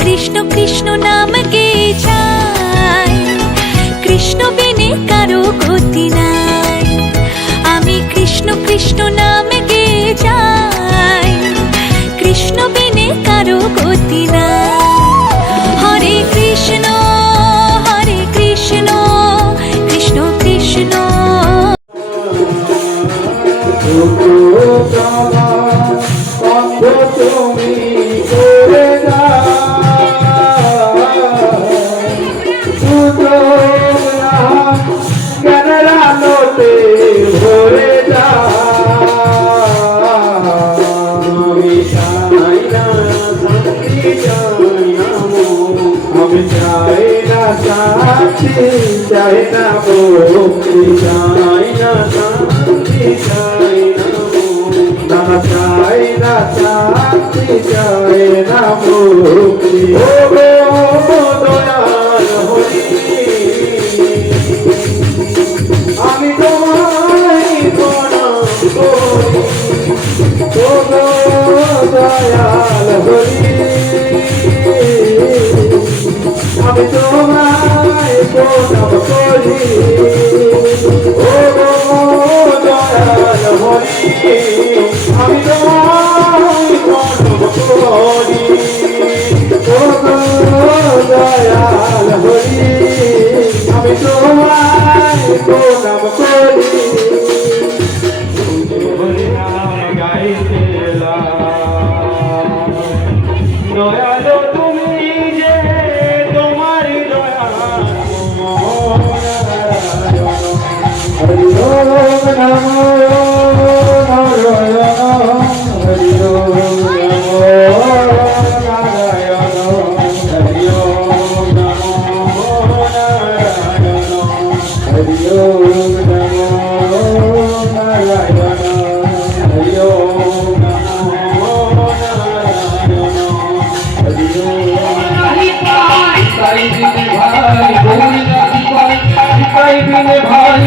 কৃষ্ণ কৃষ্ণ নাম গে যাই, কৃষ্ণ বিনে কারো গতি নাই। আমি কৃষ্ণ কৃষ্ণ নাম গে যাই, কৃষ্ণ বিনে কারো গতি নাই। হরে কৃষ্ণ হরে কৃষ্ণ, কৃষ্ণ কৃষ্ণ। চাই না ভক্তি, চাই না শান্তি, চাই না না, চাই না শান্তি, চাই না ভক্তি। ও দয়াল হরি, আমি তোমায় প্রণাম করি। ও দয়াল হরি, আমি তোমায় প্রণাম করি। ও দয়াল হরি, আমি তোমায় প্রণাম করি। ও দয়াল হরি, আমি তোমায় প্রণাম করি। হরি নাম গাইতে দয়াল তুমি যে, তোমারি দয়া হরি ওম নমো নারায়ণ, হরি ওম নমো নারায়ণ, হরি ওম নমো নারায়ণ, হরি ওম নমো নারায়ণ, হরি ওম নমো নারায়ণ, হরি ওম। ভাই বিনে ভাই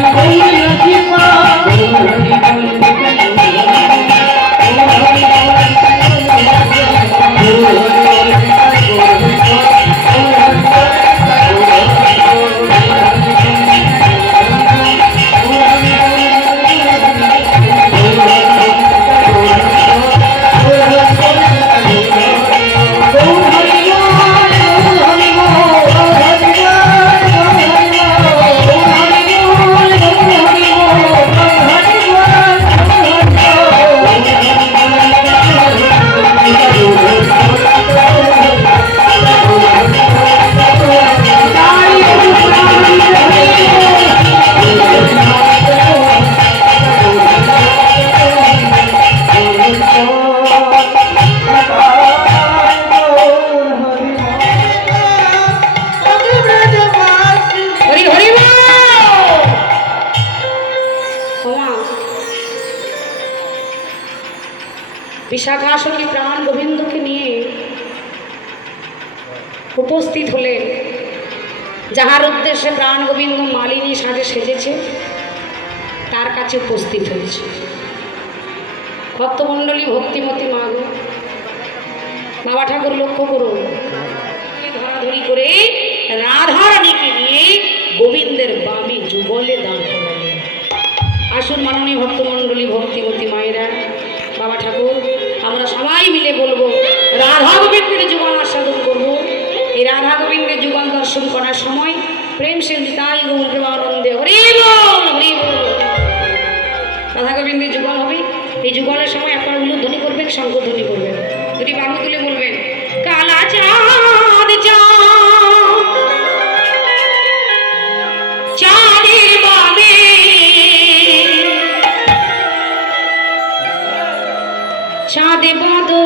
বিশাখা সখী প্রাণ গোবিন্দকে নিয়ে উপস্থিত হলেন, যাহার উদ্দেশ্যে প্রাণ গোবিন্দ মালিনী সাজে সেজেছে তার কাছে উপস্থিত হয়েছে। ভক্তমণ্ডলী, ভক্তিমতী মা গো, বাবা ঠাকুর লক্ষ্য করুন, ধরাধরি করে রাধারানীকে নিয়ে গোবিন্দের বামে যুগলে দাঁড় করালেন। আসুন মাননীয় ভক্তমণ্ডলী, ভক্তিমতী মায়েরা, বাবা ঠাকুর, আমরা সবাই মিলে বলবো রাধা গোবিন্দের যুগল আস্বাদন করবো। এই রাধা গোবিন্দের যুগল দর্শন করার সময় প্রেম সে নিতাই গৌর প্রেমানন্দে হরি বল হরি বল। রাধা গোবিন্দের যুগল হবে, এই যুগলের সময় আপনারা উলুধ্বনি করবেন, শঙ্খধ্বনি করবেন, দুটি বাহু তুলে বলবেন কালা চাঁদ চাঁদের বাবে চাঁদে বাঁধো